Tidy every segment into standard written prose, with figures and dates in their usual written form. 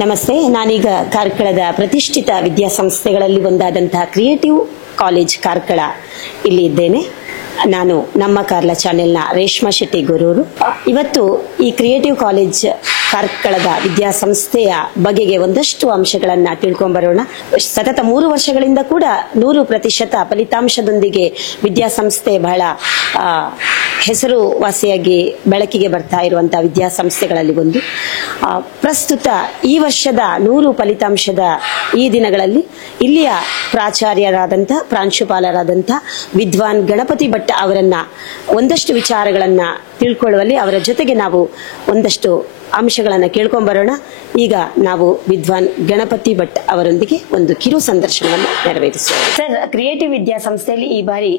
ನಮಸ್ತೆ. ನಾನೀಗ ಕಾರ್ಕಳದ ಪ್ರತಿಷ್ಠಿತ ವಿದ್ಯಾಸಂಸ್ಥೆಗಳಲ್ಲಿ ಒಂದಾದಂತಹ ಕ್ರಿಯೇಟಿವ್ ಕಾಲೇಜ್ ಕಾರ್ಕಳ ಇಲ್ಲಿ ಇದ್ದೇನೆ. ನಾನು ನಮ್ಮ ಕಾರ್ಲ ಚಾನೆಲ್ನ ರೇಷ್ಮಾ ಶೆಟ್ಟಿ ಗುರೂರು. ಇವತ್ತು ಈ ಕ್ರಿಯೇಟಿವ್ ಕಾಲೇಜ್ ಕಾರ್ಕಳದ ವಿದ್ಯಾಸಂಸ್ಥೆಯ ಬಗೆಗೆ ಒಂದಷ್ಟು ಅಂಶಗಳನ್ನ ತಿಳ್ಕೊಂಬರೋಣ. ಸತತ 3 ವರ್ಷಗಳಿಂದ ಕೂಡ 100% ಫಲಿತಾಂಶದೊಂದಿಗೆ ವಿದ್ಯಾಸಂಸ್ಥೆ ಬಹಳ ಹೆಸರುವಾಸಿಯಾಗಿ ಬೆಳಕಿಗೆ ಬರ್ತಾ ಇರುವಂತಹ ವಿದ್ಯಾಸಂಸ್ಥೆಗಳಲ್ಲಿ ಒಂದು. ಪ್ರಸ್ತುತ ಈ ವರ್ಷದ 100 ಫಲಿತಾಂಶದ ಈ ದಿನಗಳಲ್ಲಿ ಇಲ್ಲಿಯ ಪ್ರಾಚಾರ್ಯರಾದಂತಹ ಪ್ರಾಂಶುಪಾಲರಾದಂತಹ ವಿದ್ವಾನ್ ಗಣಪತಿ ಭಟ್ ಅವರನ್ನ ಒಂದಷ್ಟು ವಿಚಾರಗಳನ್ನ ತಿಳ್ಕೊಳ್ಳುವಲ್ಲಿ ಅವರ ಜೊತೆಗೆ ನಾವು ಒಂದಷ್ಟು ಅಂಶಗಳನ್ನ ಕೇಳ್ಕೊಂಡ್ಬರೋಣ. ಈಗ ನಾವು ವಿದ್ವಾನ್ ಗಣಪತಿ ಭಟ್ ಅವರೊಂದಿಗೆ ಒಂದು ಕಿರು ಸಂದರ್ಶನವನ್ನು ನೆರವೇರಿಸೋಣ. ಸರ್, ಕ್ರಿಯೇಟಿವ್ ವಿದ್ಯಾಸಂಸ್ಥೆಯಲ್ಲಿ ಈ ಬಾರಿ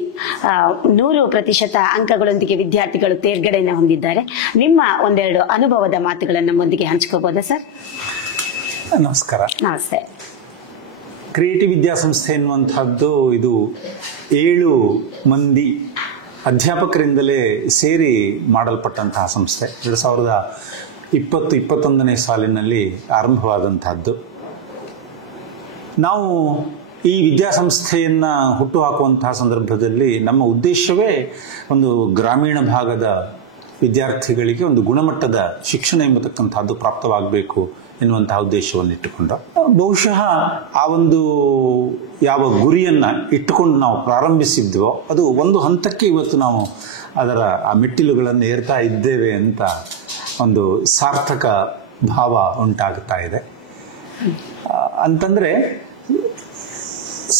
100% ಅಂಕಗಳೊಂದಿಗೆ ವಿದ್ಯಾರ್ಥಿಗಳು ತೇರ್ಗಡೆಯನ್ನು ಹೊಂದಿದ್ದಾರೆ. ನಿಮ್ಮ ಒಂದೆರಡು ಅನುಭವದ ಮಾತುಗಳನ್ನು ನಮ್ಮೊಂದಿಗೆ ಹಂಚ್ಕೋಬಹುದಾ ಸರ್? ನಮಸ್ಕಾರ. ನಮಸ್ತೆ. ಕ್ರಿಯೇಟಿವ್ ವಿದ್ಯಾಸಂಸ್ಥೆ ಎನ್ನುವಂತಹದ್ದು ಇದು 7 ಮಂದಿ ಅಧ್ಯಾಪಕರಿಂದಲೇ ಸೇರಿ ಮಾಡಲ್ಪಟ್ಟಂತಹ ಸಂಸ್ಥೆ. 2020-21ನೇ ಸಾಲಿನಲ್ಲಿ ಆರಂಭವಾದಂತಹದ್ದು. ನಾವು ಈ ವಿದ್ಯಾಸಂಸ್ಥೆಯನ್ನು ಹುಟ್ಟುಹಾಕುವಂತಹ ಸಂದರ್ಭದಲ್ಲಿ ನಮ್ಮ ಉದ್ದೇಶವೇ ಒಂದು ಗ್ರಾಮೀಣ ಭಾಗದ ವಿದ್ಯಾರ್ಥಿಗಳಿಗೆ ಒಂದು ಗುಣಮಟ್ಟದ ಶಿಕ್ಷಣ ಎಂಬತಕ್ಕಂಥದ್ದು ಪ್ರಾಪ್ತವಾಗಬೇಕು ಎನ್ನುವಂತಹ ಉದ್ದೇಶವನ್ನು ಇಟ್ಟುಕೊಂಡು, ಬಹುಶಃ ಆ ಒಂದು ಯಾವ ಗುರಿಯನ್ನು ಇಟ್ಟುಕೊಂಡು ನಾವು ಪ್ರಾರಂಭಿಸಿದ್ವೋ ಅದು ಒಂದು ಹಂತಕ್ಕೆ ಇವತ್ತು ನಾವು ಅದರ ಆ ಮೆಟ್ಟಿಲುಗಳನ್ನು ಏರ್ತಾ ಇದ್ದೇವೆ ಅಂತ ಒಂದು ಸಾರ್ಥಕ ಭಾವ ಉಂಟಾಗ್ತಾ ಇದೆ. ಅಂತಂದರೆ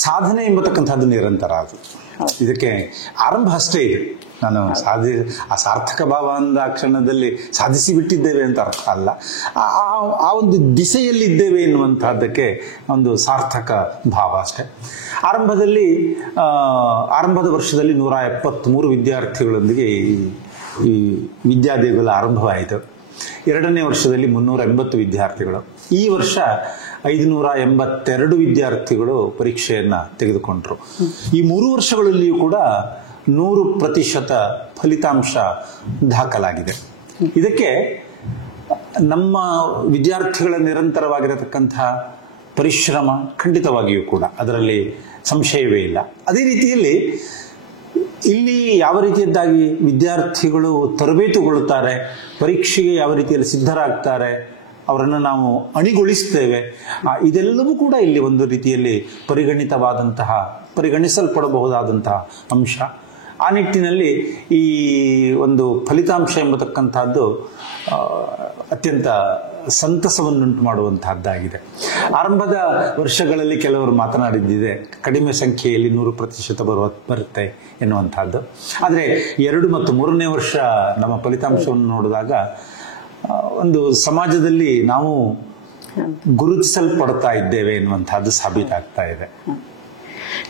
ಸಾಧನೆ ಎಂಬತಕ್ಕಂಥದ್ದು ನಿರಂತರ. ಅದು ಇದಕ್ಕೆ ಆರಂಭ ಅಷ್ಟೇ ಇದೆ. ನಾನು ಆ ಸಾರ್ಥಕ ಭಾವ ಅಂದ ಕ್ಷಣದಲ್ಲಿ ಸಾಧಿಸಿ ಬಿಟ್ಟಿದ್ದೇವೆ ಅಂತ ಅರ್ಥ ಅಲ್ಲ. ಆ ಒಂದು ದಿಸೆಯಲ್ಲಿದ್ದೇವೆ ಎನ್ನುವಂತಹದ್ದಕ್ಕೆ ಒಂದು ಸಾರ್ಥಕ ಭಾವ ಅಷ್ಟೇ. ಆರಂಭದ ವರ್ಷದಲ್ಲಿ 173 ವಿದ್ಯಾರ್ಥಿಗಳೊಂದಿಗೆ ಈ ವಿದ್ಯಾದೇಗುಲ ಆರಂಭವಾಯಿತು. 2ನೇ ವರ್ಷದಲ್ಲಿ 380 ವಿದ್ಯಾರ್ಥಿಗಳು. ಈ ವರ್ಷ 582 ವಿದ್ಯಾರ್ಥಿಗಳು ಪರೀಕ್ಷೆಯನ್ನು ತೆಗೆದುಕೊಂಡ್ರು. ಈ 3 ವರ್ಷಗಳಲ್ಲಿಯೂ ಕೂಡ 100% ಫಲಿತಾಂಶ ದಾಖಲಾಗಿದೆ. ಇದಕ್ಕೆ ನಮ್ಮ ವಿದ್ಯಾರ್ಥಿಗಳ ನಿರಂತರವಾಗಿರತಕ್ಕಂತಹ ಪರಿಶ್ರಮ ಖಂಡಿತವಾಗಿಯೂ ಕೂಡ ಅದರಲ್ಲಿ ಸಂಶಯವೇ ಇಲ್ಲ. ಅದೇ ರೀತಿಯಲ್ಲಿ ಇಲ್ಲಿ ಯಾವ ರೀತಿಯದ್ದಾಗಿ ವಿದ್ಯಾರ್ಥಿಗಳು ತರಬೇತುಗೊಳ್ಳುತ್ತಾರೆ, ಪರೀಕ್ಷೆಗೆ ಯಾವ ರೀತಿಯಲ್ಲಿ ಸಿದ್ಧರಾಗ್ತಾರೆ, ಅವರನ್ನು ನಾವು ಅಣಿಗೊಳಿಸ್ತೇವೆ, ಇದೆಲ್ಲವೂ ಕೂಡ ಇಲ್ಲಿ ಒಂದು ರೀತಿಯಲ್ಲಿ ಪರಿಗಣಿಸಲ್ಪಡಬಹುದಾದಂತಹ ಅಂಶ. ಆ ನಿಟ್ಟಿನಲ್ಲಿ ಈ ಒಂದು ಫಲಿತಾಂಶ ಎಂಬತಕ್ಕಂಥದ್ದು ಅತ್ಯಂತ ಸಂತಸವನ್ನುಂಟು ಮಾಡುವಂತಹದ್ದಾಗಿದೆ. ಆರಂಭದ ವರ್ಷಗಳಲ್ಲಿ ಕೆಲವರು ಮಾತನಾಡಿದ್ದಿದೆ, ಕಡಿಮೆ ಸಂಖ್ಯೆಯಲ್ಲಿ 100% ಬರುತ್ತೆ ಎನ್ನುವಂತಹದ್ದು. ಆದರೆ 2 ಮತ್ತು 3ನೇ ವರ್ಷ ನಮ್ಮ ಫಲಿತಾಂಶವನ್ನು ನೋಡಿದಾಗ ಒಂದು ಸಮಾಜದಲ್ಲಿ ನಾವು ಗುರುತಿಸಲ್ಪಡ್ತಾ ಇದ್ದೇವೆ ಎನ್ನುವಂತಹದ್ದು ಸಾಬೀತಾಗ್ತಾ ಇದೆ.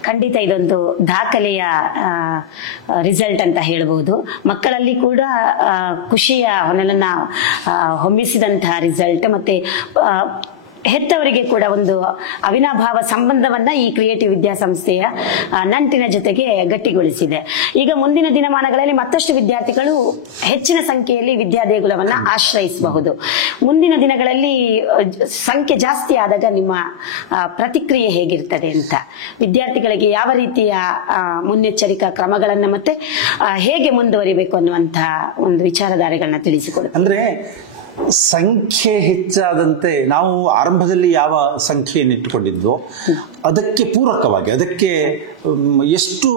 ಖಂಡಿತ ಇದೊಂದು ದಾಖಲೆಯ ರಿಸಲ್ಟ್ ಅಂತ ಹೇಳ್ಬೋದು. ಮಕ್ಕಳಲ್ಲಿ ಕೂಡ ಖುಷಿಯ ಹೊನಲನ್ನ ಹೊಮ್ಮಿಸಿದಂತಹ ರಿಸಲ್ಟ್, ಮತ್ತೆ ಹೆತ್ತವರಿಗೆ ಕೂಡ ಒಂದು ಅವಿನಾಭಾವ ಸಂಬಂಧವನ್ನ ಈ ಕ್ರಿಯೇಟಿವ್ ವಿದ್ಯಾಸಂಸ್ಥೆಯ ನಂಟಿನ ಜೊತೆಗೆ ಗಟ್ಟಿಗೊಳಿಸಿದೆ. ಈಗ ಮುಂದಿನ ದಿನಮಾನಗಳಲ್ಲಿ ಮತ್ತಷ್ಟು ವಿದ್ಯಾರ್ಥಿಗಳು ಹೆಚ್ಚಿನ ಸಂಖ್ಯೆಯಲ್ಲಿ ವಿದ್ಯಾದೇಗುಲವನ್ನ ಆಶ್ರಯಿಸಬಹುದು. ಮುಂದಿನ ದಿನಗಳಲ್ಲಿ ಸಂಖ್ಯೆ ಜಾಸ್ತಿ ಆದಾಗ ನಿಮ್ಮ ಪ್ರತಿಕ್ರಿಯೆ ಹೇಗಿರ್ತದೆ ಅಂತ, ವಿದ್ಯಾರ್ಥಿಗಳಿಗೆ ಯಾವ ರೀತಿಯ ಮುನ್ನೆಚ್ಚರಿಕಾ ಕ್ರಮಗಳನ್ನ ಮತ್ತೆ ಹೇಗೆ ಮುಂದುವರಿಬೇಕು ಅನ್ನುವಂತಹ ಒಂದು ವಿಚಾರಧಾರೆಗಳನ್ನ ತಿಳಿಸಿಕೊಡುತ್ತೆ. ಅಂದ್ರೆ ಸಂಖ್ಯೆ ಹೆಚ್ಚಾದಂತೆ ನಾವು ಆರಂಭದಲ್ಲಿ ಯಾವ ಸಂಖ್ಯೆಯನ್ನು ಇಟ್ಟುಕೊಂಡಿದ್ವೋ ಅದಕ್ಕೆ ಪೂರಕವಾಗಿ ಅದಕ್ಕೆ ಎಷ್ಟು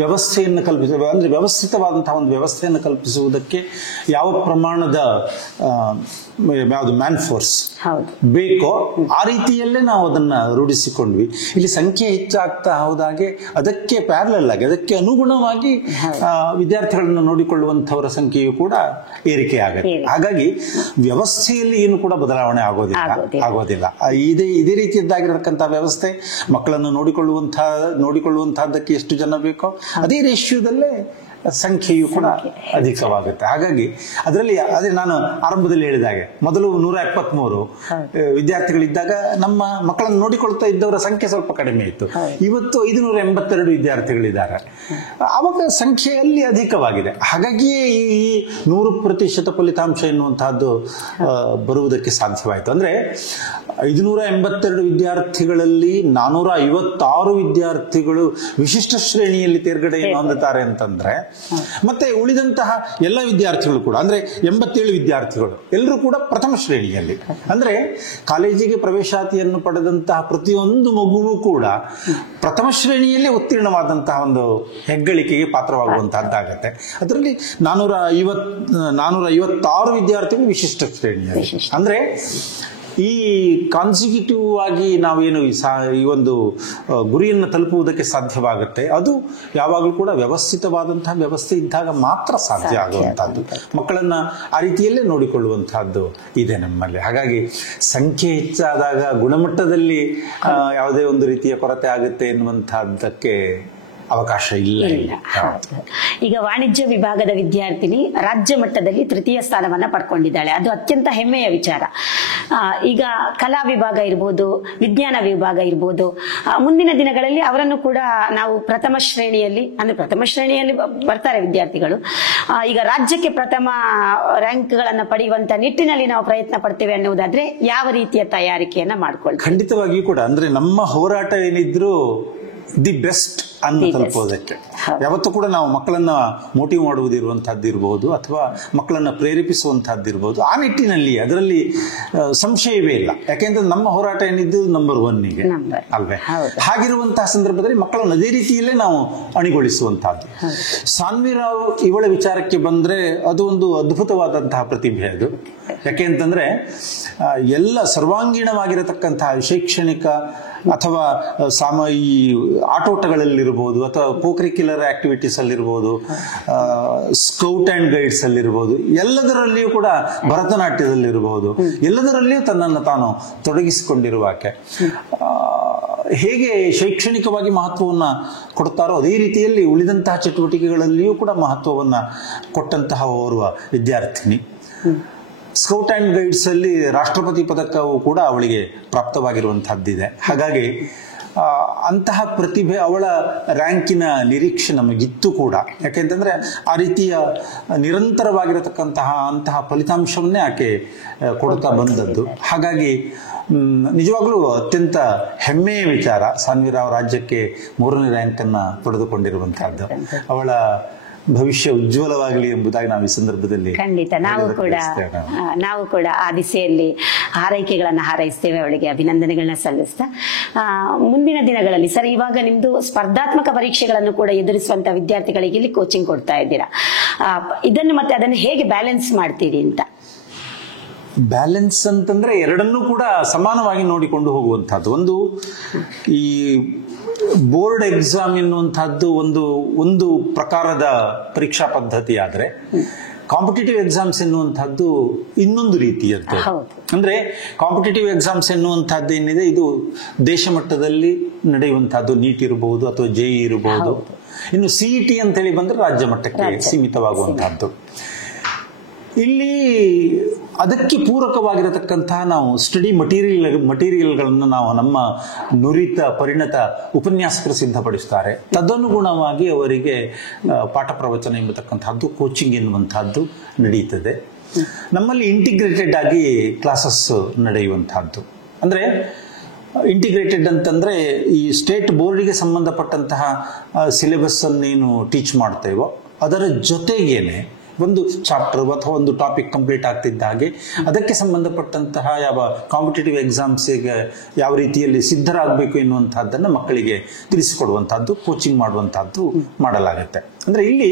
ವ್ಯವಸ್ಥೆಯನ್ನು ಕಲ್ಪಿಸುವ, ಅಂದರೆ ವ್ಯವಸ್ಥಿತವಾದಂತಹ ಒಂದು ವ್ಯವಸ್ಥೆಯನ್ನು ಕಲ್ಪಿಸುವುದಕ್ಕೆ ಯಾವ ಪ್ರಮಾಣದ ಯಾವುದು ಮ್ಯಾನ್ ಫೋರ್ಸ್ ಬೇಕೋ ಆ ರೀತಿಯಲ್ಲೇ ನಾವು ಅದನ್ನು ರೂಢಿಸಿಕೊಂಡ್ವಿ. ಇಲ್ಲಿ ಸಂಖ್ಯೆ ಹೆಚ್ಚಾಗ್ತಾ ಹೋದಾಗೆ ಅದಕ್ಕೆ ಪ್ಯಾರಲಲ್ ಆಗಿ ಅದಕ್ಕೆ ಅನುಗುಣವಾಗಿ ವಿದ್ಯಾರ್ಥಿಗಳನ್ನು ನೋಡಿಕೊಳ್ಳುವಂಥವರ ಸಂಖ್ಯೆಯು ಕೂಡ ಏರಿಕೆ ಆಗುತ್ತೆ. ಹಾಗಾಗಿ ವ್ಯವಸ್ಥೆಯಲ್ಲಿ ಏನು ಕೂಡ ಬದಲಾವಣೆ ಆಗೋದಿಲ್ಲ. ಇದೇ ರೀತಿಯದ್ದಾಗಿರತಕ್ಕಂಥ ವ್ಯವಸ್ಥೆ ಮಕ್ಕಳನ್ನು ನೋಡಿಕೊಳ್ಳುವಂತಹದ್ದಕ್ಕೆ ಎಷ್ಟು ಜನ ಬೇಕೋ ಅದೇ ರೇಷ್ಯೋದಲ್ಲೇ ಸಂಖ್ಯೆಯು ಕೂಡ ಅಧಿಕವಾಗುತ್ತೆ. ಹಾಗಾಗಿ ಅದರಲ್ಲಿ ಅದೇ ನಾನು ಆರಂಭದಲ್ಲಿ ಹೇಳಿದಾಗೆ ಮೊದಲು 173 ವಿದ್ಯಾರ್ಥಿಗಳಿದ್ದಾಗ ನಮ್ಮ ಮಕ್ಕಳನ್ನು ನೋಡಿಕೊಳ್ತಾ ಇದ್ದವರ ಸಂಖ್ಯೆ ಸ್ವಲ್ಪ ಕಡಿಮೆ ಇತ್ತು. ಇವತ್ತು 582 ವಿದ್ಯಾರ್ಥಿಗಳಿದ್ದಾರೆ. ಆವಾಗ ಸಂಖ್ಯೆಯಲ್ಲಿ ಅಧಿಕವಾಗಿದೆ. ಹಾಗಾಗಿಯೇ ಈ 100% ಫಲಿತಾಂಶ ಎನ್ನುವಂತಹದ್ದು ಬರುವುದಕ್ಕೆ ಸಾಧ್ಯವಾಯಿತು. ಅಂದ್ರೆ 582 ವಿದ್ಯಾರ್ಥಿಗಳಲ್ಲಿ 456 ವಿದ್ಯಾರ್ಥಿಗಳು ವಿಶಿಷ್ಟ ಶ್ರೇಣಿಯಲ್ಲಿ ತೇರ್ಗಡೆಯನ್ನು ಹೊಂದುತ್ತಾರೆ ಅಂತಂದ್ರೆ, ಮತ್ತೆ ಉಳಿದಂತಹ ಎಲ್ಲ ವಿದ್ಯಾರ್ಥಿಗಳು ಕೂಡ ಅಂದ್ರೆ 87 ವಿದ್ಯಾರ್ಥಿಗಳು ಎಲ್ಲರೂ ಕೂಡ ಪ್ರಥಮ ಶ್ರೇಣಿಯಲ್ಲಿ. ಅಂದ್ರೆ ಕಾಲೇಜಿಗೆ ಪ್ರವೇಶಾತಿಯನ್ನು ಪಡೆದಂತಹ ಪ್ರತಿಯೊಂದು ಮಗುವು ಕೂಡ ಪ್ರಥಮ ಶ್ರೇಣಿಯಲ್ಲಿ ಉತ್ತೀರ್ಣವಾದಂತಹ ಒಂದು ಹೆಗ್ಗಳಿಕೆಗೆ ಪಾತ್ರವಾಗುವಂತಹದ್ದಾಗತ್ತೆ. ಅದರಲ್ಲಿ 456 ವಿದ್ಯಾರ್ಥಿಗಳು ವಿಶಿಷ್ಟ ಶ್ರೇಣಿಯಲ್ಲಿ. ಅಂದ್ರೆ ಈ ಕಾನ್ಸಿಕ್ಯೂಟಿವ್ ಆಗಿ ನಾವೇನು ಈ ಒಂದು ಗುರಿಯನ್ನು ತಲುಪುವುದಕ್ಕೆ ಸಾಧ್ಯವಾಗುತ್ತೆ, ಅದು ಯಾವಾಗಲೂ ಕೂಡ ವ್ಯವಸ್ಥಿತವಾದಂತಹ ವ್ಯವಸ್ಥೆ ಇದ್ದಾಗ ಮಾತ್ರ ಸಾಧ್ಯ ಆಗುವಂತಹದ್ದು. ಮಕ್ಕಳನ್ನ ಆ ರೀತಿಯಲ್ಲೇ ನೋಡಿಕೊಳ್ಳುವಂತಹದ್ದು ಇದೆ ನಮ್ಮಲ್ಲಿ. ಹಾಗಾಗಿ ಸಂಖ್ಯೆ ಹೆಚ್ಚಾದಾಗ ಗುಣಮಟ್ಟದಲ್ಲಿ ಯಾವುದೇ ಒಂದು ರೀತಿಯ ಕೊರತೆ ಆಗುತ್ತೆ ಎನ್ನುವಂತಹದ್ದಕ್ಕೆ ಅವಕಾಶ ಇಲ್ಲ. ಈಗ ವಾಣಿಜ್ಯ ವಿಭಾಗದ ವಿದ್ಯಾರ್ಥಿನಿ ರಾಜ್ಯ ಮಟ್ಟದಲ್ಲಿ ತೃತೀಯ ಸ್ಥಾನವನ್ನ ಪಡ್ಕೊಂಡಿದ್ದಾಳೆ, ಅದು ಅತ್ಯಂತ ಹೆಮ್ಮೆಯ ವಿಚಾರ. ಈಗ ಕಲಾ ವಿಭಾಗ ಇರ್ಬೋದು, ವಿಜ್ಞಾನ ವಿಭಾಗ ಇರ್ಬೋದು, ಮುಂದಿನ ದಿನಗಳಲ್ಲಿ ಅವರನ್ನು ಕೂಡ ನಾವು ಪ್ರಥಮ ಶ್ರೇಣಿಯಲ್ಲಿ ಬರ್ತಾರೆ ವಿದ್ಯಾರ್ಥಿಗಳು. ಈಗ ರಾಜ್ಯಕ್ಕೆ ಪ್ರಥಮ ರ್ಯಾಂಕ್ಗಳನ್ನ ಪಡೆಯುವಂತ ನಿಟ್ಟಿನಲ್ಲಿ ನಾವು ಪ್ರಯತ್ನ ಪಡ್ತೇವೆ ಅನ್ನುವುದಾದ್ರೆ ಯಾವ ರೀತಿಯ ತಯಾರಿಕೆಯನ್ನ ಮಾಡ್ಕೊಳ್ತೀವಿ? ಖಂಡಿತವಾಗಿಯೂ ಕೂಡ ಅಂದ್ರೆ ನಮ್ಮ ಹೋರಾಟ ಏನಿದ್ರು ದಿ ಬೆಸ್ಟ್ ಅನ್ನು ತಲುಪೋದಕ್ಕೆ. ಯಾವತ್ತೂ ಕೂಡ ನಾವು ಮಕ್ಕಳನ್ನ ಮೋಟಿವ್ ಮಾಡುವುದಿರುವಂತಹದ್ದು ಇರಬಹುದು ಅಥವಾ ಮಕ್ಕಳನ್ನ ಪ್ರೇರೇಪಿಸುವಂತಹದ್ದಿರ್ಬೋದು. ಆ ನಿಟ್ಟಿನಲ್ಲಿ ಅದರಲ್ಲಿ ಸಂಶಯವೇ ಇಲ್ಲ. ಯಾಕೆಂದ್ರೆ ನಮ್ಮ ಹೋರಾಟ ಏನಿದ್ದು ನಂಬರ್ 1ಗೆ ಅಲ್ವೇ? ಹಾಗಿರುವಂತಹ ಸಂದರ್ಭದಲ್ಲಿ ಮಕ್ಕಳನ್ನು ಅದೇ ರೀತಿಯಲ್ಲೇ ನಾವು ಅಣಿಗೊಳಿಸುವಂತಹದ್ದು. ಸಾನ್ವಿ ರಾವ್ ಇವಳ ವಿಚಾರಕ್ಕೆ ಬಂದ್ರೆ ಅದು ಒಂದು ಅದ್ಭುತವಾದಂತಹ ಪ್ರತಿಭೆ ಅದು. ಯಾಕೆಂತಂದ್ರೆ ಎಲ್ಲ ಸರ್ವಾಂಗೀಣವಾಗಿರತಕ್ಕಂತಹ ಶೈಕ್ಷಣಿಕ ಅಥವಾ ಈ ಆಟೋಟಗಳಲ್ಲಿರ್ಬೋದು ಅಥವಾ co-curricular activities ಅಲ್ಲಿರ್ಬೋದು, scout and guides ಅಲ್ಲಿರ್ಬೋದು, ಎಲ್ಲದರಲ್ಲಿಯೂ ಕೂಡ ಭರತನಾಟ್ಯದಲ್ಲಿರ್ಬೋದು, ಎಲ್ಲದರಲ್ಲಿಯೂ ತನ್ನನ್ನು ತಾನು ತೊಡಗಿಸಿಕೊಂಡಿರುವಾಕೆ. ಹೇಗೆ ಶೈಕ್ಷಣಿಕವಾಗಿ ಮಹತ್ವವನ್ನು ಕೊಡ್ತಾರೋ ಅದೇ ರೀತಿಯಲ್ಲಿ ಉಳಿದಂತಹ ಚಟುವಟಿಕೆಗಳಲ್ಲಿಯೂ ಕೂಡ ಮಹತ್ವವನ್ನು ಕೊಟ್ಟಂತಹ ಓರ್ವ ವಿದ್ಯಾರ್ಥಿನಿ. ಸ್ಕೌಟ್ ಅಂಡ್ ಗೈಡ್ಸ್ ಅಲ್ಲಿ ರಾಷ್ಟ್ರಪತಿ ಪದಕವು ಕೂಡ ಅವಳಿಗೆ ಪ್ರಾಪ್ತವಾಗಿರುವಂತಹದ್ದಿದೆ. ಹಾಗಾಗಿ ಅಂತಹ ಪ್ರತಿಭೆ, ಅವಳ ರ್ಯಾಂಕಿನ ನಿರೀಕ್ಷೆ ನಮಗಿತ್ತು ಕೂಡ. ಯಾಕೆಂತಂದ್ರೆ ಆ ರೀತಿಯ ನಿರಂತರವಾಗಿರತಕ್ಕಂತಹ ಫಲಿತಾಂಶವನ್ನೇ ಆಕೆ ಕೊಡ್ತಾ ಬಂದದ್ದು. ಹಾಗಾಗಿ ನಿಜವಾಗ್ಲೂ ಅತ್ಯಂತ ಹೆಮ್ಮೆಯ ವಿಚಾರ. ಸಾನ್ವಿ ರಾವ್ ರಾಜ್ಯಕ್ಕೆ 3ನೇ ರ್ಯಾಂಕ್ ಅನ್ನ ಪಡೆದುಕೊಂಡಿರುವಂತಹದ್ದು. ಅವಳ ಭವಿಷ್ಯ ಉಜ್ವಲವಾಗಲಿ ಎಂಬುದಾಗಿ ನಾವು ಈ ಸಂದರ್ಭದಲ್ಲಿ ಖಂಡಿತ ನಾವು ಕೂಡ ಆ ದಿಸೆಯಲ್ಲಿ ಹಾರೈಕೆಗಳನ್ನ ಹಾರೈಸ್ತೇವೆ, ಅವಳಿಗೆ ಅಭಿನಂದನೆಗಳನ್ನ ಸಲ್ಲಿಸ್ತಾ. ಮುಂದಿನ ದಿನಗಳಲ್ಲಿ ಸರ್, ಇವಾಗ ನಿಮ್ದು ಸ್ಪರ್ಧಾತ್ಮಕ ಪರೀಕ್ಷೆಗಳನ್ನು ಕೂಡ ಎದುರಿಸುವಂತ ವಿದ್ಯಾರ್ಥಿಗಳಿಗೆ ಇಲ್ಲಿ ಕೋಚಿಂಗ್ ಕೊಡ್ತಾ ಇದ್ದೀರಾ. ಅದನ್ನು ಹೇಗೆ ಬ್ಯಾಲೆನ್ಸ್ ಮಾಡ್ತೀರಿ ಅಂತ? ಬ್ಯಾಲೆನ್ಸ್ ಅಂತಂದ್ರೆ ಎರಡನ್ನೂ ಕೂಡ ಸಮಾನವಾಗಿ ನೋಡಿಕೊಂಡು ಹೋಗುವಂತಹದ್ದು. ಒಂದು ಈ ಬೋರ್ಡ್ ಎಕ್ಸಾಮ್ ಎನ್ನುವಂತಹದ್ದು ಒಂದು ಪ್ರಕಾರದ ಪರೀಕ್ಷಾ ಪದ್ಧತಿ ಆದ್ರೆ, ಕಾಂಪಿಟೇಟಿವ್ ಎಕ್ಸಾಮ್ಸ್ ಎನ್ನುವಂತಹದ್ದು ಇನ್ನೊಂದು ರೀತಿಯದ್ದು. ಅಂದ್ರೆ ಕಾಂಪಿಟೇಟಿವ್ ಎಕ್ಸಾಮ್ಸ್ ಎನ್ನುವಂತಹದ್ದು ಏನಿದೆ, ಇದು ದೇಶ ಮಟ್ಟದಲ್ಲಿ ನಡೆಯುವಂತಹದ್ದು. ನೀಟ್ ಇರಬಹುದು ಅಥವಾ JEE ಇರಬಹುದು. ಇನ್ನು CET ಅಂತ ಹೇಳಿ ಬಂದ್ರೆ ರಾಜ್ಯ ಮಟ್ಟಕ್ಕೆ ಸೀಮಿತವಾಗುವಂತಹದ್ದು. ಇಲ್ಲಿ ಅದಕ್ಕೆ ಪೂರಕವಾಗಿರತಕ್ಕಂತಹ ನಾವು ಸ್ಟಡಿ ಮಟೀರಿಯಲ್ಗಳನ್ನು ನಾವು ನಮ್ಮ ನುರಿತ ಪರಿಣತ ಉಪನ್ಯಾಸಕರು ಸಿದ್ಧಪಡಿಸ್ತಾರೆ. ತದನುಗುಣವಾಗಿ ಅವರಿಗೆ ಪಾಠ ಪ್ರವಚನ ಎಂಬತಕ್ಕಂತಹದ್ದು, ಕೋಚಿಂಗ್ ಎನ್ನುವಂತಹದ್ದು ನಡೆಯುತ್ತದೆ. ನಮ್ಮಲ್ಲಿ ಇಂಟಿಗ್ರೇಟೆಡ್ ಆಗಿ ಕ್ಲಾಸಸ್ ನಡೆಯುವಂತಹದ್ದು. ಅಂದ್ರೆ ಇಂಟಿಗ್ರೇಟೆಡ್ ಅಂತಂದ್ರೆ ಈ ಸ್ಟೇಟ್ ಬೋರ್ಡಿಗೆ ಸಂಬಂಧಪಟ್ಟಂತಹ ಸಿಲೆಬಸ್ ಅನ್ನೇನು ಟೀಚ್ ಮಾಡ್ತೇವೋ ಅದರ ಜೊತೆಗೇನೆ ಒಂದು ಚಾಪ್ಟರ್ ಅಥವಾ ಒಂದು ಟಾಪಿಕ್ ಕಂಪ್ಲೀಟ್ ಆಗ್ತಿದ್ದ ಹಾಗೆ ಅದಕ್ಕೆ ಸಂಬಂಧಪಟ್ಟಂತಹ ಯಾವ ಕಾಂಪಿಟೇಟಿವ್ ಎಕ್ಸಾಮ್ಸಿಗೆ ಯಾವ ರೀತಿಯಲ್ಲಿ ಸಿದ್ಧರಾಗಬೇಕು ಎನ್ನುವಂತಹದ್ದನ್ನು ಮಕ್ಕಳಿಗೆ ತಿಳಿಸಿಕೊಡುವಂತಹದ್ದು, ಕೋಚಿಂಗ್ ಮಾಡುವಂತಹದ್ದು ಮಾಡಲಾಗುತ್ತೆ. ಅಂದ್ರೆ ಇಲ್ಲಿ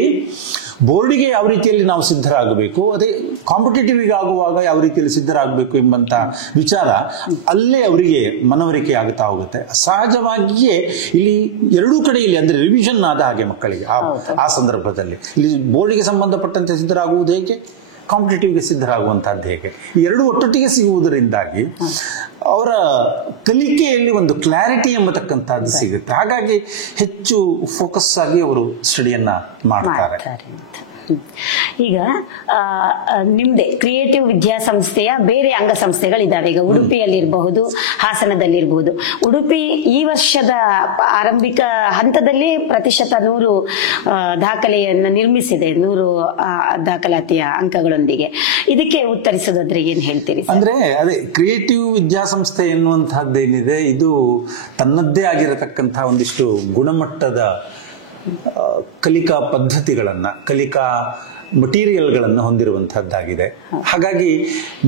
ಬೋರ್ಡಿಗೆ ಯಾವ ರೀತಿಯಲ್ಲಿ ನಾವು ಸಿದ್ಧರಾಗಬೇಕು, ಅದೇ ಕಾಂಪಿಟೇಟಿವ್ಗೆ ಆಗುವಾಗ ಯಾವ ರೀತಿಯಲ್ಲಿ ಸಿದ್ಧರಾಗಬೇಕು ಎಂಬಂತ ವಿಚಾರ ಅಲ್ಲೇ ಅವರಿಗೆ ಮನವರಿಕೆ ಆಗುತ್ತಾ ಹೋಗುತ್ತೆ. ಸಹಜವಾಗಿಯೇ ಇಲ್ಲಿ ಎರಡೂ ಕಡೆಯಲ್ಲಿ ಅಂದ್ರೆ ರಿವಿಷನ್ ಆದ ಹಾಗೆ ಮಕ್ಕಳಿಗೆ ಆ ಸಂದರ್ಭದಲ್ಲಿ ಇಲ್ಲಿ ಬೋರ್ಡಿಗೆ ಸಂಬಂಧಪಟ್ಟಂತೆ ಸಿದ್ಧರಾಗುವುದು ಹೇಗೆ, ಕಾಂಪಿಟೇಟಿವ್ಗೆ ಸಿದ್ಧರಾಗುವಂತಹದ್ದು ಹೇಗೆ, ಈ ಎರಡು ಒಟ್ಟೊಟ್ಟಿಗೆ ಸಿಗುವುದರಿಂದಾಗಿ ಅವರ ಕಲಿಕೆಯಲ್ಲಿ ಒಂದು ಕ್ಲಾರಿಟಿ ಎಂಬತಕ್ಕಂಥದ್ದು ಸಿಗುತ್ತೆ. ಹಾಗಾಗಿ ಹೆಚ್ಚು ಫೋಕಸ್ ಆಗಿ ಅವರು ಸ್ಟಡಿಯನ್ನ ಮಾಡ್ತಾರೆ. ಈಗ ನಿಮ್ದೇ ಕ್ರಿಯೇಟಿವ್ ವಿದ್ಯಾಸಂಸ್ಥೆಯ ಬೇರೆ ಅಂಗಸಂಸ್ಥೆಗಳಿದ್ದಾವೆ. ಈಗ ಉಡುಪಿಯಲ್ಲಿರಬಹುದು, ಹಾಸನದಲ್ಲಿರಬಹುದು. ಉಡುಪಿ ಈ ವರ್ಷದ ಆರಂಭಿಕ ಹಂತದಲ್ಲಿ ಪ್ರತಿಶತ 100 ದಾಖಲೆಯನ್ನು ನಿರ್ಮಿಸಿದೆ, 100 ದಾಖಲಾತಿಯ ಅಂಕಗಳೊಂದಿಗೆ. ಇದಕ್ಕೆ ಉತ್ತರಿಸೋದಾದ್ರೆ ಏನ್ ಹೇಳ್ತೀರಿ? ಅಂದ್ರೆ ಅದೇ ಕ್ರಿಯೇಟಿವ್ ವಿದ್ಯಾಸಂಸ್ಥೆ ಎನ್ನುವಂತಹದ್ದೇನಿದೆ, ಇದು ತನ್ನದ್ದೇ ಆಗಿರತಕ್ಕಂತಹ ಒಂದಿಷ್ಟು ಗುಣಮಟ್ಟದ ಕಲಿಕಾ ಪದ್ಧತಿಗಳನ್ನ, ಕಲಿಕಾ ಮಟೀರಿಯಲ್ಗಳನ್ನು ಹೊಂದಿರುವಂತಹದ್ದಾಗಿದೆ. ಹಾಗಾಗಿ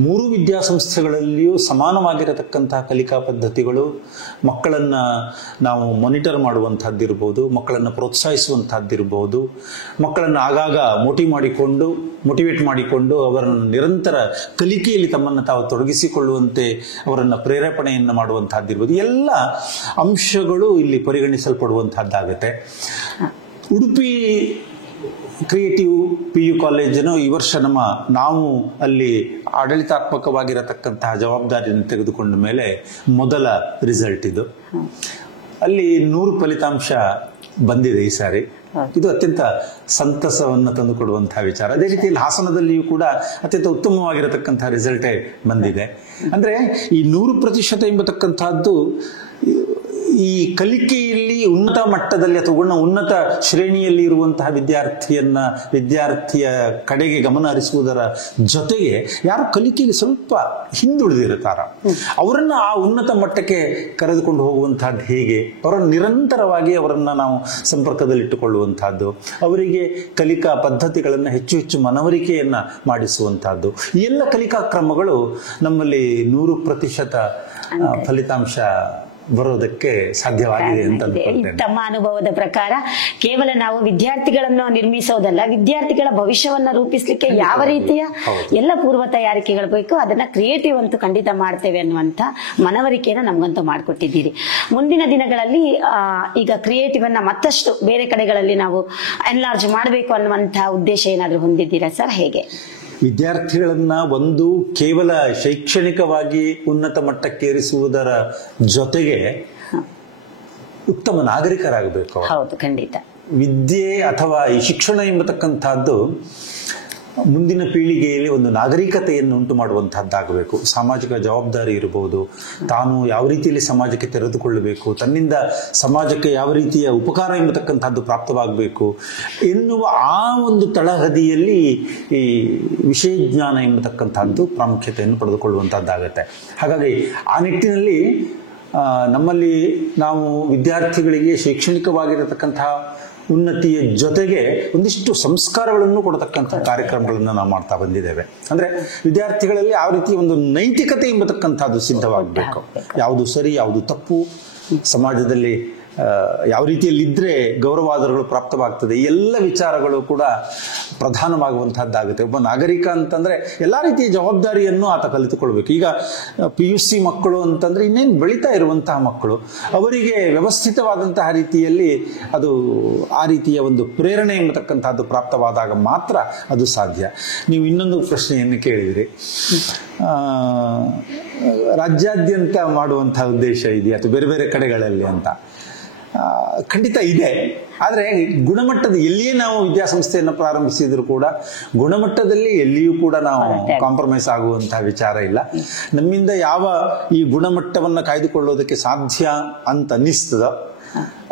3 ವಿದ್ಯಾಸಂಸ್ಥೆಗಳಲ್ಲಿಯೂ ಸಮಾನವಾಗಿರತಕ್ಕಂತಹ ಕಲಿಕಾ ಪದ್ಧತಿಗಳು, ಮಕ್ಕಳನ್ನ ನಾವು ಮಾನಿಟರ್ ಮಾಡುವಂತಹದ್ದಿರ್ಬೋದು, ಮಕ್ಕಳನ್ನು ಪ್ರೋತ್ಸಾಹಿಸುವಂತಹದ್ದಿರ್ಬೋದು, ಮಕ್ಕಳನ್ನು ಆಗಾಗ ಮೋಟಿವೇಟ್ ಮಾಡಿಕೊಂಡು ಅವರನ್ನು ನಿರಂತರ ಕಲಿಕೆಯಲ್ಲಿ ತಮ್ಮನ್ನು ತಾವು ತೊಡಗಿಸಿಕೊಳ್ಳುವಂತೆ ಅವರನ್ನು ಪ್ರೇರೇಪಣೆಯನ್ನು ಮಾಡುವಂತಹದ್ದಿರ್ಬೋದು. ಎಲ್ಲ ಅಂಶಗಳು ಇಲ್ಲಿ ಪರಿಗಣಿಸಲ್ಪಡುವಂತಹದ್ದಾಗುತ್ತೆ. ಉಡುಪಿ ಕ್ರಿಯೇಟಿವ್ PU ಕಾಲೇಜನ್ನು ಈ ವರ್ಷ ನಾವು ಅಲ್ಲಿ ಆಡಳಿತಾತ್ಮಕವಾಗಿರತಕ್ಕಂತಹ ಜವಾಬ್ದಾರಿಯನ್ನು ತೆಗೆದುಕೊಂಡ ಮೇಲೆ ಮೊದಲ ರಿಸಲ್ಟ್ ಇದು. ಅಲ್ಲಿ 100 ಫಲಿತಾಂಶ ಬಂದಿದೆ ಈ ಸಾರಿ. ಇದು ಅತ್ಯಂತ ಸಂತಸವನ್ನು ತಂದುಕೊಡುವಂತಹ ವಿಚಾರ. ಅದೇ ರೀತಿಯಲ್ಲಿ ಹಾಸನದಲ್ಲಿಯೂ ಕೂಡ ಅತ್ಯಂತ ಉತ್ತಮವಾಗಿರತಕ್ಕಂತಹ ರಿಸಲ್ಟೇ ಬಂದಿದೆ. ಅಂದ್ರೆ ಈ 100% ಎಂಬತಕ್ಕಂತಹದ್ದು ಈ ಕಲಿಕೆಯಲ್ಲಿ ಉನ್ನತ ಮಟ್ಟದಲ್ಲಿ ಅಥವಾ ಉನ್ನತ ಶ್ರೇಣಿಯಲ್ಲಿ ಇರುವಂತಹ ವಿದ್ಯಾರ್ಥಿಯ ಕಡೆಗೆ ಗಮನ ಹರಿಸುವುದರ ಜೊತೆಗೆ ಯಾರು ಕಲಿಕೆಯಲ್ಲಿ ಸ್ವಲ್ಪ ಹಿಂದುಳಿದಿರುತ್ತಾರ ಅವರನ್ನ ಆ ಉನ್ನತ ಮಟ್ಟಕ್ಕೆ ಕರೆದುಕೊಂಡು ಹೋಗುವಂತಹದ್ದು ಹೇಗೆ, ಅವರನ್ನು ನಿರಂತರವಾಗಿ ಅವರನ್ನ ನಾವು ಸಂಪರ್ಕದಲ್ಲಿಟ್ಟುಕೊಳ್ಳುವಂತಹದ್ದು, ಅವರಿಗೆ ಕಲಿಕಾ ಪದ್ಧತಿಗಳನ್ನು ಹೆಚ್ಚು ಮನವರಿಕೆಯನ್ನ ಮಾಡಿಸುವಂತಹದ್ದು, ಈ ಎಲ್ಲ ಕಲಿಕಾ ಕ್ರಮಗಳು ನಮ್ಮಲ್ಲಿ 100% ಫಲಿತಾಂಶ ಬರೋದಕ್ಕೆ ಸಾಧ್ಯವಾಗಿದೆ ಅಂತ ತಮ್ಮ ಅನುಭವದ ಪ್ರಕಾರ ಕೇವಲ ನಾವು ವಿದ್ಯಾರ್ಥಿಗಳನ್ನು ನಿರ್ಮಿಸೋದಲ್ಲ, ವಿದ್ಯಾರ್ಥಿಗಳ ಭವಿಷ್ಯವನ್ನ ರೂಪಿಸಲಿಕ್ಕೆ ಯಾವ ರೀತಿಯ ಎಲ್ಲ ಪೂರ್ವ ತಯಾರಿಕೆಗಳು ಬೇಕು ಅದನ್ನ ಕ್ರಿಯೇಟಿವ್ ಅಂತೂ ಖಂಡಿತ ಮಾಡ್ತೇವೆ ಅನ್ನುವಂತ ಮನವರಿಕೆಯನ್ನ ನಮ್ಗಂತೂ ಮಾಡಿಕೊಟ್ಟಿದ್ದೀರಿ. ಮುಂದಿನ ದಿನಗಳಲ್ಲಿ ಈಗ ಕ್ರಿಯೇಟಿವ್ ಅನ್ನ ಮತ್ತಷ್ಟು ಬೇರೆ ಕಡೆಗಳಲ್ಲಿ ನಾವು ಎನ್ಲಾರ್ಜ್ ಮಾಡಬೇಕು ಅನ್ನುವಂತ ಉದ್ದೇಶ ಏನಾದ್ರೂ ಹೊಂದಿದ್ದೀರಾ ಸರ್? ಹೇಗೆ ವಿದ್ಯಾರ್ಥಿಗಳನ್ನ ಒಂದು ಕೇವಲ ಶೈಕ್ಷಣಿಕವಾಗಿ ಉನ್ನತ ಮಟ್ಟಕ್ಕೇರಿಸುವುದರ ಜೊತೆಗೆ ಉತ್ತಮ ನಾಗರಿಕರಾಗಬೇಕು. ಹೌದು, ಖಂಡಿತ. ವಿದ್ಯೆ ಅಥವಾ ಈ ಶಿಕ್ಷಣ ಎಂಬತಕ್ಕಂಥದ್ದು ಮುಂದಿನ ಪೀಳಿಗೆಯಲ್ಲಿ ಒಂದು ನಾಗರಿಕತೆಯನ್ನು ಉಂಟು ಮಾಡುವಂತಹದ್ದಾಗಬೇಕು. ಸಾಮಾಜಿಕ ಜವಾಬ್ದಾರಿ ಇರಬಹುದು, ತಾನು ಯಾವ ರೀತಿಯಲ್ಲಿ ಸಮಾಜಕ್ಕೆ ತೆರೆದುಕೊಳ್ಳಬೇಕು, ತನ್ನಿಂದ ಸಮಾಜಕ್ಕೆ ಯಾವ ರೀತಿಯ ಉಪಕಾರ ಎಂಬತಕ್ಕಂಥದ್ದು ಪ್ರಾಪ್ತವಾಗಬೇಕು ಎನ್ನುವ ಆ ಒಂದು ತಳಹದಿಯಲ್ಲಿ ಈ ವಿಷಯ ಜ್ಞಾನ ಎಂಬತಕ್ಕಂಥದ್ದು ಪ್ರಾಮುಖ್ಯತೆಯನ್ನು ಪಡೆದುಕೊಳ್ಳುವಂತಹದ್ದಾಗತ್ತೆ. ಹಾಗಾಗಿ ಆ ನಿಟ್ಟಿನಲ್ಲಿ ನಮ್ಮಲ್ಲಿ ನಾವು ವಿದ್ಯಾರ್ಥಿಗಳಿಗೆ ಶೈಕ್ಷಣಿಕವಾಗಿರತಕ್ಕಂತಹ ಉನ್ನತಿಯ ಜೊತೆಗೆ ಒಂದಿಷ್ಟು ಸಂಸ್ಕಾರಗಳನ್ನು ಕೊಡತಕ್ಕಂಥ ಕಾರ್ಯಕ್ರಮಗಳನ್ನು ನಾವು ಮಾಡ್ತಾ ಬಂದಿದ್ದೇವೆ. ಅಂದ್ರೆ ವಿದ್ಯಾರ್ಥಿಗಳಲ್ಲಿ ಯಾವ ರೀತಿ ಒಂದು ನೈತಿಕತೆ ಎಂಬತಕ್ಕಂಥದ್ದು ಸಿದ್ಧವಾಗಬೇಕು. ಯಾವುದು ಸರಿ, ಯಾವುದು ತಪ್ಪು, ಸಮಾಜದಲ್ಲಿ ಯಾವ ರೀತಿಯಲ್ಲಿ ಇದ್ರೆ ಗೌರವಾದರಗಳು ಪ್ರಾಪ್ತವಾಗ್ತದೆ, ಈ ಎಲ್ಲ ವಿಚಾರಗಳು ಕೂಡ ಪ್ರಧಾನವಾಗುವಂತಹದ್ದಾಗುತ್ತೆ. ಒಬ್ಬ ನಾಗರಿಕ ಅಂತಂದ್ರೆ ಎಲ್ಲಾ ರೀತಿಯ ಜವಾಬ್ದಾರಿಯನ್ನು ಆತ ಕಲಿತುಕೊಳ್ಬೇಕು. ಈಗ PUC ಮಕ್ಕಳು ಅಂತಂದ್ರೆ ಇನ್ನೇನು ಬೆಳೀತಾ ಇರುವಂತಹ ಮಕ್ಕಳು, ಅವರಿಗೆ ವ್ಯವಸ್ಥಿತವಾದಂತಹ ರೀತಿಯಲ್ಲಿ ಅದು ಆ ರೀತಿಯ ಒಂದು ಪ್ರೇರಣೆ ಎಂಬತಕ್ಕಂಥದ್ದು ಪ್ರಾಪ್ತವಾದಾಗ ಮಾತ್ರ ಅದು ಸಾಧ್ಯ. ನೀವು ಇನ್ನೊಂದು ಪ್ರಶ್ನೆಯನ್ನು ಕೇಳಿದ್ರಿ, ರಾಜ್ಯಾದ್ಯಂತ ಮಾಡುವಂತಹ ಉದ್ದೇಶ ಇದೆಯಾ ಅಥವಾ ಬೇರೆ ಬೇರೆ ಕಡೆಗಳಲ್ಲಿ ಅಂತ. ಖಂಡಿತ ಇದೆ. ಆದರೆ ಗುಣಮಟ್ಟದ ಎಲ್ಲಿಯೇ ನಾವು ವಿದ್ಯಾಸಂಸ್ಥೆಯನ್ನು ಪ್ರಾರಂಭಿಸಿದ್ರು ಕೂಡ ಗುಣಮಟ್ಟದಲ್ಲಿ ಎಲ್ಲಿಯೂ ಕೂಡ ನಾವು ಕಾಂಪ್ರಮೈಸ್ ಆಗುವಂತಹ ವಿಚಾರ ಇಲ್ಲ. ನಮ್ಮಿಂದ ಯಾವ ಈ ಗುಣಮಟ್ಟವನ್ನು ಕಾಯ್ದುಕೊಳ್ಳೋದಕ್ಕೆ ಸಾಧ್ಯ ಅಂತ ಅನ್ನಿಸ್ತದ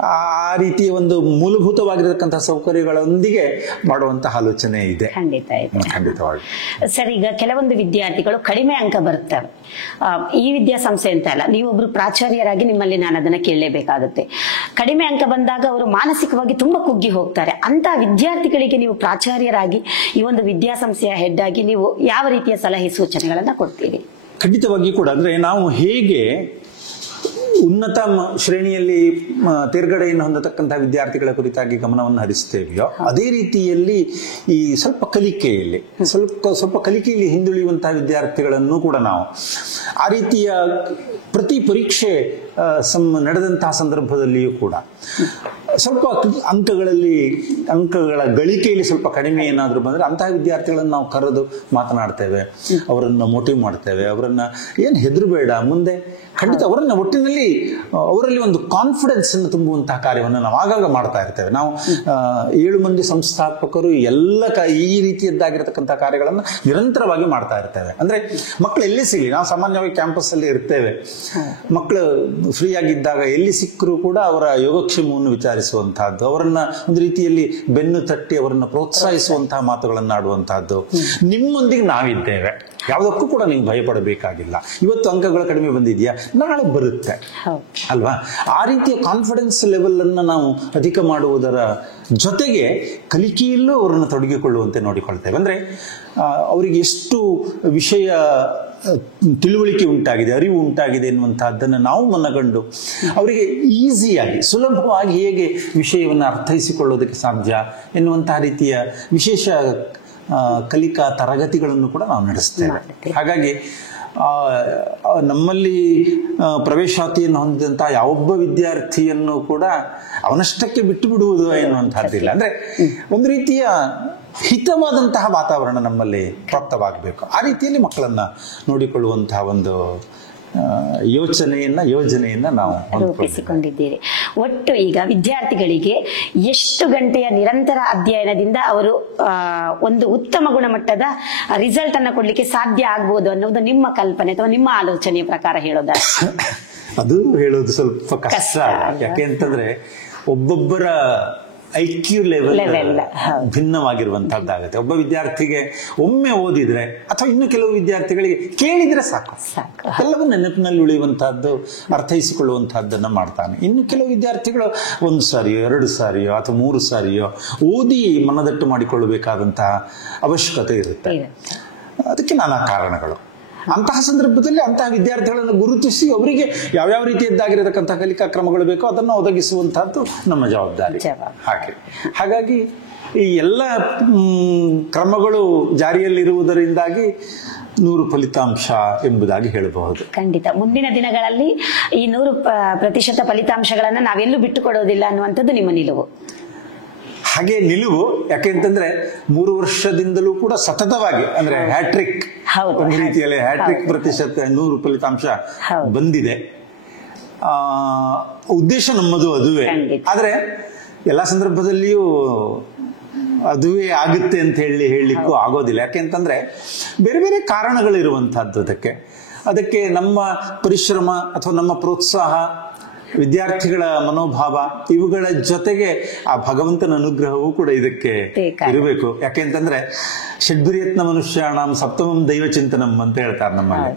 ಆ ರೀತಿಯ ಒಂದು ಮೂಲಭೂತವಾಗಿರತಕ್ಕಂತಹ ಸೌಕರ್ಯಗಳೊಂದಿಗೆ ಮಾಡುವಂತಹ ಆಲೋಚನೆ ಇದೆ. ಖಂಡಿತವಾಗಿ ಸರ್, ಈಗ ಕೆಲವೊಂದು ವಿದ್ಯಾರ್ಥಿಗಳು ಕಡಿಮೆ ಅಂಕ ಬರ್ತವೆ. ಈ ವಿದ್ಯಾಸಂಸ್ಥೆ ಅಂತ ಅಲ್ಲ, ನೀವೊಬ್ರು ಪ್ರಾಚಾರ್ಯರಾಗಿ ನಿಮ್ಮಲ್ಲಿ ನಾನು ಅದನ್ನ ಕೇಳಲೇಬೇಕಾಗುತ್ತೆ. ಕಡಿಮೆ ಅಂಕ ಬಂದಾಗ ಅವರು ಮಾನಸಿಕವಾಗಿ ತುಂಬಾ ಕುಗ್ಗಿ ಹೋಗ್ತಾರೆ. ಅಂತ ವಿದ್ಯಾರ್ಥಿಗಳಿಗೆ ನೀವು ಪ್ರಾಚಾರ್ಯರಾಗಿ ಈ ಒಂದು ವಿದ್ಯಾಸಂಸ್ಥೆಯ ಹೆಡ್ ಆಗಿ ನೀವು ಯಾವ ರೀತಿಯ ಸಲಹೆ ಸೂಚನೆಗಳನ್ನ ಕೊಡ್ತೀರಿ? ಖಂಡಿತವಾಗಿ ಕೂಡ ಅಂದ್ರೆ ನಾವು ಹೇಗೆ ಉನ್ನತ ಶ್ರೇಣಿಯಲ್ಲಿ ತೇರ್ಗಡೆಯನ್ನು ಹೊಂದತಕ್ಕಂತಹ ವಿದ್ಯಾರ್ಥಿಗಳ ಕುರಿತಾಗಿ ಗಮನವನ್ನು ಹರಿಸ್ತೇವೆಯೋ ಅದೇ ರೀತಿಯಲ್ಲಿ ಈ ಸ್ವಲ್ಪ ಕಲಿಕೆಯಲ್ಲಿ ಹಿಂದುಳಿಯುವಂತಹ ವಿದ್ಯಾರ್ಥಿಗಳನ್ನು ಕೂಡ ನಾವು ಆ ರೀತಿಯ ಪ್ರತಿ ಪರೀಕ್ಷೆ ನಡೆದಂತಹ ಸಂದರ್ಭದಲ್ಲಿಯೂ ಕೂಡ ಸ್ವಲ್ಪ ಅಂಕಗಳ ಗಳಿಕೆಯಲ್ಲಿ ಸ್ವಲ್ಪ ಕಡಿಮೆ ಏನಾದರೂ ಬಂದರೆ ಅಂತಹ ವಿದ್ಯಾರ್ಥಿಗಳನ್ನು ನಾವು ಕರೆದು ಮಾತನಾಡ್ತೇವೆ, ಅವರನ್ನು ಮೋಟಿವ್ ಮಾಡ್ತೇವೆ, ಅವರನ್ನ ಏನು ಹೆದರಬೇಡ, ಮುಂದೆ ಖಂಡಿತ ಅವರನ್ನ ಒಟ್ಟಿನಲ್ಲಿ ಅವರಲ್ಲಿ ಒಂದು ಕಾನ್ಫಿಡೆನ್ಸ್ ಅನ್ನು ತುಂಬುವಂತಹ ಕಾರ್ಯವನ್ನು ನಾವು ಆಗಾಗ ಮಾಡ್ತಾ ಇರ್ತೇವೆ. ನಾವು 7 ಮಂದಿ ಸಂಸ್ಥಾಪಕರು ಈ ರೀತಿಯದ್ದಾಗಿರತಕ್ಕಂಥ ಕಾರ್ಯಗಳನ್ನು ನಿರಂತರವಾಗಿ ಮಾಡ್ತಾ ಇರ್ತೇವೆ. ಅಂದ್ರೆ ಮಕ್ಕಳು ಎಲ್ಲಿ ಸಿಗಲಿ, ನಾವು ಸಾಮಾನ್ಯವಾಗಿ ಕ್ಯಾಂಪಸ್ ಅಲ್ಲಿ ಇರ್ತೇವೆ, ಮಕ್ಕಳು ಫ್ರೀ ಆಗಿದ್ದಾಗ ಎಲ್ಲಿ ಸಿಕ್ಕರೂ ಕೂಡ ಅವರ ಯೋಗಕ್ಷೇಮವನ್ನು ವಿಚಾರಿಸುವಂತಹದ್ದು, ಅವರನ್ನ ಒಂದು ರೀತಿಯಲ್ಲಿ ಬೆನ್ನು ತಟ್ಟಿ ಅವರನ್ನು ಪ್ರೋತ್ಸಾಹಿಸುವಂತಹ ಮಾತುಗಳನ್ನು ಆಡುವಂತಹದ್ದು. ನಿಮ್ಮೊಂದಿಗೆ ನಾವಿದ್ದೇವೆ, ಯಾವುದಕ್ಕೂ ಕೂಡ ನೀವು ಭಯಪಡಬೇಕಾಗಿಲ್ಲ. ಇವತ್ತು ಅಂಕಗಳು ಕಡಿಮೆ ಬಂದಿದೆಯಾ, ನಾಳೆ ಬರುತ್ತೆ ಅಲ್ವಾ? ಆ ರೀತಿಯ ಕಾನ್ಫಿಡೆನ್ಸ್ ಲೆವೆಲ್ ಅನ್ನು ನಾವು ಅಧಿಕ ಮಾಡುವುದರ ಜೊತೆಗೆ ಕಲಿಕೆಯಲ್ಲೂ ಅವರನ್ನು ತೊಡಗಿಕೊಳ್ಳುವಂತೆ ನೋಡಿಕೊಳ್ತೇವೆ. ಅಂದ್ರೆ ಅವರಿಗೆ ಎಷ್ಟು ವಿಷಯ ತಿಳುವಳಿಕೆ ಉಂಟಾಗಿದೆ, ಅರಿವು ಉಂಟಾಗಿದೆ ಎನ್ನುವಂತಹದ್ದನ್ನು ನಾವು ಮನಗಂಡು ಅವರಿಗೆ ಈಸಿಯಾಗಿ ಸುಲಭವಾಗಿ ಹೇಗೆ ವಿಷಯವನ್ನು ಅರ್ಥೈಸಿಕೊಳ್ಳೋದಕ್ಕೆ ಸಾಧ್ಯ ಎನ್ನುವಂತಹ ರೀತಿಯ ವಿಶೇಷ ಕಲಿಕಾ ತರಗತಿಗಳನ್ನು ಕೂಡ ನಾವು ನಡೆಸ್ತೇವೆ. ಹಾಗಾಗಿ ನಮ್ಮಲ್ಲಿ ಪ್ರವೇಶಾತಿಯನ್ನು ಹೊಂದಿದಂತಹ ಯಾವೊಬ್ಬ ವಿದ್ಯಾರ್ಥಿಯನ್ನು ಕೂಡ ಅವನಷ್ಟಕ್ಕೆ ಬಿಟ್ಟು ಬಿಡುವುದು ಎನ್ನುವಂತಹದ್ದಿಲ್ಲ. ಅಂದ್ರೆ ಒಂದು ರೀತಿಯ ಹಿತವಾದಂತಹ ವಾತಾವರಣ ನಮ್ಮಲ್ಲಿ ಪ್ರಾಪ್ತವಾಗಬೇಕು. ಆ ರೀತಿಯಲ್ಲಿ ಮಕ್ಕಳನ್ನ ನೋಡಿಕೊಳ್ಳುವಂತಹ ಒಂದು ಯೋಜನೆಯನ್ನ ನಾವು ರೂಪಿಸಿಕೊಂಡಿದ್ದೀರಿ. ಒಟ್ಟು ಈಗ ವಿದ್ಯಾರ್ಥಿಗಳಿಗೆ ಎಷ್ಟು ಗಂಟೆಯ ನಿರಂತರ ಅಧ್ಯಯನದಿಂದ ಅವರು ಒಂದು ಉತ್ತಮ ಗುಣಮಟ್ಟದ ರಿಸಲ್ಟ್ ಅನ್ನ ಕೊಡ್ಲಿಕ್ಕೆ ಸಾಧ್ಯ ಆಗ್ಬೋದು ಅನ್ನೋದು ನಿಮ್ಮ ಕಲ್ಪನೆ ಅಥವಾ ನಿಮ್ಮ ಆಲೋಚನೆಯ ಪ್ರಕಾರ ಹೇಳೋದ? ಅದು ಹೇಳೋದು ಸ್ವಲ್ಪ ಕಷ್ಟ. ಯಾಕೆ ಅಂತಂದ್ರೆ ಒಬ್ಬೊಬ್ಬರ IQ ಲೆವೆಲ್ ಭಿನ್ನವಾಗಿರುವಂತಹದ್ದಾಗುತ್ತೆ. ಒಬ್ಬ ವಿದ್ಯಾರ್ಥಿಗೆ ಒಮ್ಮೆ ಓದಿದ್ರೆ ಅಥವಾ ಇನ್ನು ಕೆಲವು ವಿದ್ಯಾರ್ಥಿಗಳಿಗೆ ಕೇಳಿದ್ರೆ ಸಾಕು, ಎಲ್ಲವೂ ನೆನಪಿನಲ್ಲಿ ಉಳಿಯುವಂತಹದ್ದು, ಅರ್ಥೈಸಿಕೊಳ್ಳುವಂತಹದ್ದನ್ನ ಮಾಡ್ತಾನೆ. ಇನ್ನು ಕೆಲವು ವಿದ್ಯಾರ್ಥಿಗಳು 1 ಸಾರಿಯೋ 2 ಸಾರಿಯೋ ಅಥವಾ 3 ಸಾರಿಯೋ ಓದಿ ಮನದಟ್ಟು ಮಾಡಿಕೊಳ್ಳಬೇಕಾದಂತಹ ಅವಶ್ಯಕತೆ ಇರುತ್ತೆ. ಅದಕ್ಕೆ ನಾನಾ ಕಾರಣಗಳು. ಅಂತಹ ಸಂದರ್ಭದಲ್ಲಿ ಅಂತಹ ವಿದ್ಯಾರ್ಥಿಗಳನ್ನು ಗುರುತಿಸಿ ಅವರಿಗೆ ಯಾವ್ಯಾವ ರೀತಿಯದ್ದಾಗಿರತಕ್ಕಂತಹ ಕಲಿಕಾ ಕ್ರಮಗಳು ಬೇಕೋ ಅದನ್ನು ಒದಗಿಸುವಂತಹದ್ದು ನಮ್ಮ ಜವಾಬ್ದಾರಿ. ಹಾಗಾಗಿ ಈ ಎಲ್ಲ ಕ್ರಮಗಳು ಜಾರಿಯಲ್ಲಿರುವುದರಿಂದಾಗಿ 100 ಫಲಿತಾಂಶ ಎಂಬುದಾಗಿ ಹೇಳಬಹುದು. ಖಂಡಿತ ಮುಂದಿನ ದಿನಗಳಲ್ಲಿ ಈ 100% ಫಲಿತಾಂಶಗಳನ್ನ ನಾವೆಲ್ಲೂ ಬಿಟ್ಟುಕೊಡೋದಿಲ್ಲ ಅನ್ನುವಂಥದ್ದು ನಿಮ್ಮ ನಿಲುವು. ಹಾಗೆ ನಿಲುವು. ಯಾಕೆಂತಂದ್ರೆ 3 ವರ್ಷದಿಂದಲೂ ಕೂಡ ಸತತವಾಗಿ ಅಂದ್ರೆ ಹ್ಯಾಟ್ರಿಕ್, ಒಂದು ರೀತಿಯಲ್ಲಿ ಹ್ಯಾಟ್ರಿಕ್ ಪ್ರತಿಶತ 100 ಫಲಿತಾಂಶ ಬಂದಿದೆ. ಉದ್ದೇಶ ನಮ್ಮದು ಅದುವೇ. ಆದ್ರೆ ಎಲ್ಲಾ ಸಂದರ್ಭದಲ್ಲಿಯೂ ಅದುವೇ ಆಗುತ್ತೆ ಅಂತ ಹೇಳಲಿಕ್ಕೂ ಆಗೋದಿಲ್ಲ. ಯಾಕೆಂತಂದ್ರೆ ಬೇರೆ ಬೇರೆ ಕಾರಣಗಳಿರುವಂತಹದ್ದು. ಅದಕ್ಕೆ ನಮ್ಮ ಪರಿಶ್ರಮ ಅಥವಾ ನಮ್ಮ ಪ್ರೋತ್ಸಾಹ, ವಿದ್ಯಾರ್ಥಿಗಳ ಮನೋಭಾವ, ಇವುಗಳ ಜೊತೆಗೆ ಆ ಭಗವಂತನ ಅನುಗ್ರಹವೂ ಕೂಡ ಇದಕ್ಕೆ ಇರಬೇಕು. ಯಾಕೆಂತಂದ್ರೆ ಷಡ್ಭಿರ್ಯತ್ನ ಮನುಷ್ಯಾಣಂ ಸಪ್ತಮಂ ದೈವ ಚಿಂತನಂ ಅಂತ ಹೇಳ್ತಾರೆ ನಮ್ಮಲ್ಲಿ.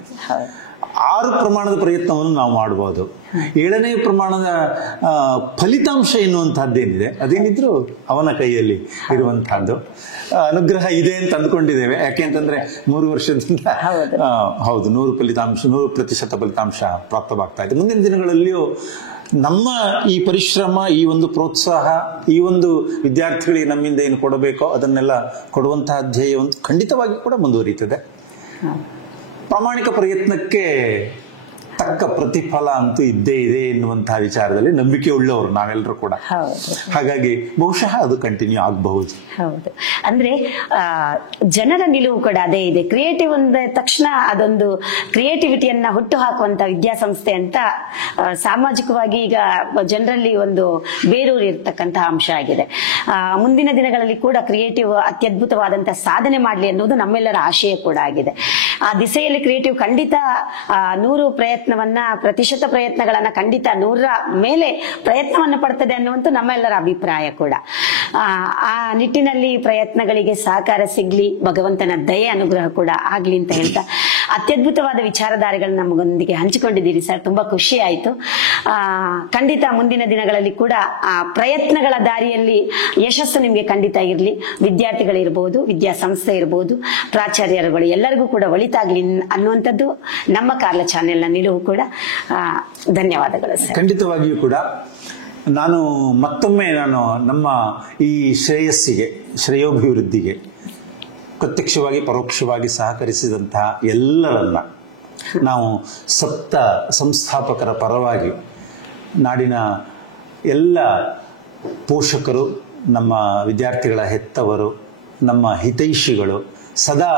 6 ಪ್ರಮಾಣದ ಪ್ರಯತ್ನವನ್ನು ನಾವು ಮಾಡಬಹುದು. 7ನೇ ಪ್ರಮಾಣದ ಫಲಿತಾಂಶ ಎನ್ನುವಂತಹದ್ದೇನಿದೆ ಅದೇನಿದ್ರು ಅವನ ಕೈಯಲ್ಲಿ ಇರುವಂತಹದ್ದು. ಅನುಗ್ರಹ ಇದೆ ಅಂತ ಅಂದ್ಕೊಂಡಿದ್ದೇವೆ. ಯಾಕೆಂತಂದ್ರೆ 3 ವರ್ಷದಿಂದ 100% ಫಲಿತಾಂಶ ಪ್ರಾಪ್ತವಾಗ್ತಾ ಇದೆ. ಮುಂದಿನ ದಿನಗಳಲ್ಲಿಯೂ ನಮ್ಮ ಈ ಪರಿಶ್ರಮ, ಈ ಒಂದು ಪ್ರೋತ್ಸಾಹ, ಈ ಒಂದು ವಿದ್ಯಾರ್ಥಿಗಳಿಗೆ ನಮ್ಮಿಂದ ಏನು ಕೊಡಬೇಕೋ ಅದನ್ನೆಲ್ಲ ಕೊಡುವಂತಹ ಧ್ಯೇಯ ಒಂದು ಖಂಡಿತವಾಗಿ ಕೂಡ ಮುಂದುವರಿಯುತ್ತದೆ. ಪ್ರಾಮಾಣಿಕ ಪ್ರಯತ್ನಕ್ಕೆ ತಕ್ಕ ಪ್ರತಿಫಲ ಅಂತೂ ಇದ್ದೇ ಇದೆ ಎನ್ನುವಂತಹ ವಿಚಾರದಲ್ಲಿ ನಂಬಿಕೆ ಉಳ್ಳವರು ನಾವೆಲ್ಲರೂ ಕೂಡ. ಹಾಗಾಗಿ ಬಹುಶಃ ಅದು ಕಂಟಿನ್ಯೂ ಆಗಬಹುದು. ಹೌದು. ಅಂದ್ರೆ ಜನರ ನಿಲುವು ಕೂಡ ಅದೇ ಇದೆ. ಕ್ರಿಯೇಟಿವ್ ಅಂದ ತಕ್ಷಣ ಅದೊಂದು ಕ್ರಿಯೇಟಿವಿಟಿಯನ್ನ ಹುಟ್ಟು ಹಾಕುವಂತ ವಿದ್ಯಾಸಂಸ್ಥೆ ಅಂತ ಸಾಮಾಜಿಕವಾಗಿ ಈಗ ಜನರಲ್ಲಿ ಒಂದು ಬೇರೂರಿರ್ತಕ್ಕಂತಹ ಅಂಶ ಆಗಿದೆ. ಮುಂದಿನ ದಿನಗಳಲ್ಲಿ ಕೂಡ ಕ್ರಿಯೇಟಿವ್ ಅತ್ಯದ್ಭುತವಾದಂತಹ ಸಾಧನೆ ಮಾಡಲಿ ಅನ್ನೋದು ನಮ್ಮೆಲ್ಲರ ಆಶಯ ಕೂಡ ಆಗಿದೆ. ಆ ದಿಸೆಯಲ್ಲಿ ಕ್ರಿಯೇಟಿವ್ ಖಂಡಿತ 100% ಪ್ರಯತ್ನಗಳನ್ನ ಖಂಡಿತ 100ರ ಮೇಲೆ ಪ್ರಯತ್ನವನ್ನ ಪಡ್ತದೆ ಅನ್ನುವಂಥ ನಮ್ಮೆಲ್ಲರ ಅಭಿಪ್ರಾಯ ಕೂಡ. ಆ ನಿಟ್ಟಿನಲ್ಲಿ ಪ್ರಯತ್ನಗಳಿಗೆ ಸಹಕಾರ ಸಿಗ್ಲಿ, ಭಗವಂತನ ದಯೆ ಅನುಗ್ರಹ ಕೂಡ ಆಗ್ಲಿ ಅಂತ ಹೇಳ್ತಾ ಅತ್ಯದ್ಭುತವಾದ ವಿಚಾರಧಾರೆಗಳನ್ನ ನಮಗೊಂದಿಗೆ ಹಂಚಿಕೊಂಡಿದ್ದೀರಿ ಸರ್. ತುಂಬಾ ಖುಷಿ ಆಯ್ತು. ಖಂಡಿತ ಮುಂದಿನ ದಿನಗಳಲ್ಲಿ ಕೂಡ ಆ ಪ್ರಯತ್ನಗಳ ದಾರಿಯಲ್ಲಿ ಯಶಸ್ಸು ನಿಮ್ಗೆ ಖಂಡಿತ ಇರ್ಲಿ. ವಿದ್ಯಾರ್ಥಿಗಳಿರ್ಬೋದು, ವಿದ್ಯಾಸಂಸ್ಥೆ ಇರ್ಬೋದು, ಪ್ರಾಚಾರ್ಯರುಗಳು ಎಲ್ಲರಿಗೂ ಕೂಡ ಒಳಿತಾಗ್ಲಿ ಅನ್ನುವಂಥದ್ದು ನಮ್ಮ ಕಾರ್ಲ ಚಾನೆಲ್ನ ನಿಲುವು ಕೂಡ. ಧನ್ಯವಾದಗಳು ಸರ್. ಖಂಡಿತವಾಗಿಯೂ ಕೂಡ ಮತ್ತೊಮ್ಮೆ ನಮ್ಮ ಈ ಶ್ರೇಯೋಭಿವೃದ್ಧಿಗೆ ಪ್ರತ್ಯಕ್ಷವಾಗಿ ಪರೋಕ್ಷವಾಗಿ ಸಹಕರಿಸಿದಂತಹ ಎಲ್ಲರನ್ನ ನಾವು ಸಂಸ್ಥಾಪಕರ ಪರವಾಗಿ ನಾಡಿನ ಎಲ್ಲ ಪೋಷಕರು, ನಮ್ಮ ವಿದ್ಯಾರ್ಥಿಗಳ ಹೆತ್ತವರು, ನಮ್ಮ ಹಿತೈಷಿಗಳು, ಸದಾ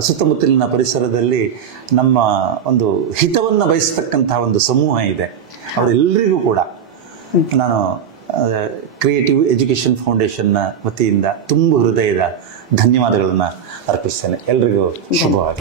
ಸುತ್ತಮುತ್ತಲಿನ ಪರಿಸರದಲ್ಲಿ ನಮ್ಮ ಒಂದು ಹಿತವನ್ನು ಬಯಸ್ತಕ್ಕಂತಹ ಒಂದು ಸಮೂಹ ಇದೆ. ಅವರೆಲ್ಲರಿಗೂ ಕೂಡ ನಾನು ಕ್ರಿಯೇಟಿವ್ ಎಜುಕೇಷನ್ ಫೌಂಡೇಶನ್ನ ವತಿಯಿಂದ ತುಂಬ ಹೃದಯದ ಧನ್ಯವಾದಗಳನ್ನು ಅರ್ಪಿಸ್ತೇನೆ. ಎಲ್ರಿಗೂ ಶುಭವಾಗಿ.